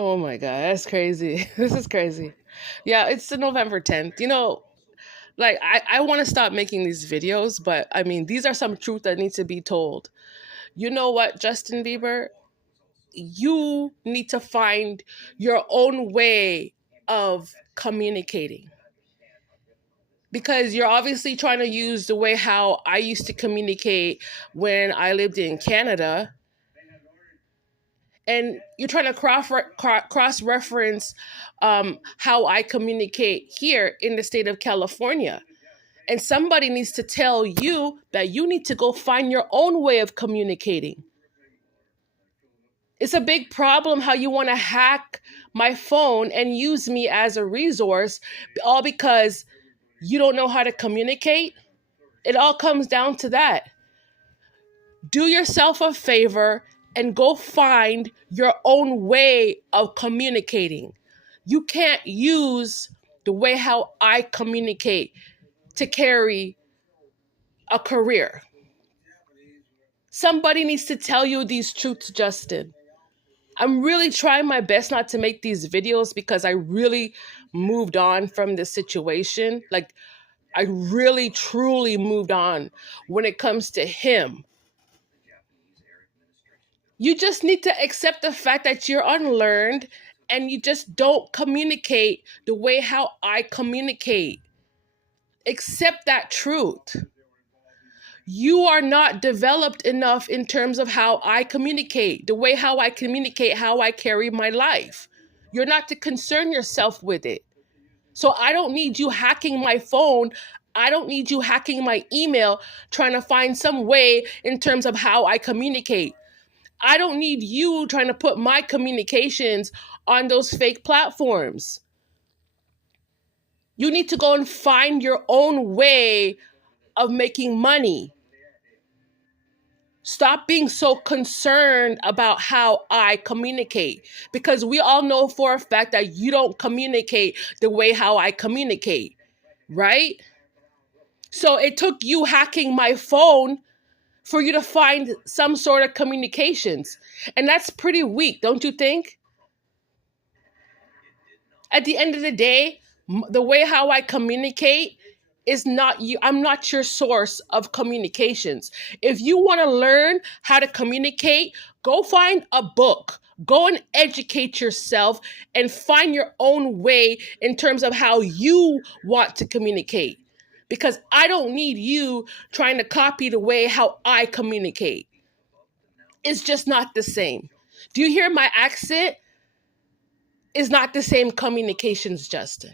Oh my God, that's crazy. This is crazy. Yeah, it's the November 10th. Like I want to stop making these videos, but I mean, these are some truth that needs to be told. You know what, Justin Bieber? You need to find your own way of communicating because you're obviously trying to use the way how I used to communicate when I lived in Canada, and you're trying to cross reference how I communicate here in the state of California. And somebody needs to tell you that you need to go find your own way of communicating. It's a big problem how you want to hack my phone and use me as a resource, all because you don't know how to communicate. It all comes down to that. Do yourself a favor and go find your own way of communicating. You can't use the way how I communicate to carry a career. Somebody needs to tell you these truths, Justin. I'm really trying my best not to make these videos because I really moved on from this situation. Like, I really, truly moved on when it comes to him. You just need to accept the fact that you're unlearned and you just don't communicate the way how I communicate. Accept that truth. You are not developed enough in terms of how I communicate, the way how I communicate, how I carry my life. You're not to concern yourself with it. So I don't need you hacking my phone. I don't need you hacking my email, trying to find some way in terms of how I communicate. I don't need you trying to put my communications on those fake platforms. You need to go and find your own way of making money. Stop being so concerned about how I communicate, because we all know for a fact that you don't communicate the way how I communicate, right? So it took you hacking my phone for you to find some sort of communications. And that's pretty weak, don't you think? At the end of the day, the way how I communicate is not you. I'm not your source of communications. If you want to learn how to communicate, go find a book. Go and educate yourself and find your own way in terms of how you want to communicate. Because I don't need you trying to copy the way how I communicate. It's just not the same. Do you hear my accent? It's not the same communications, Justin.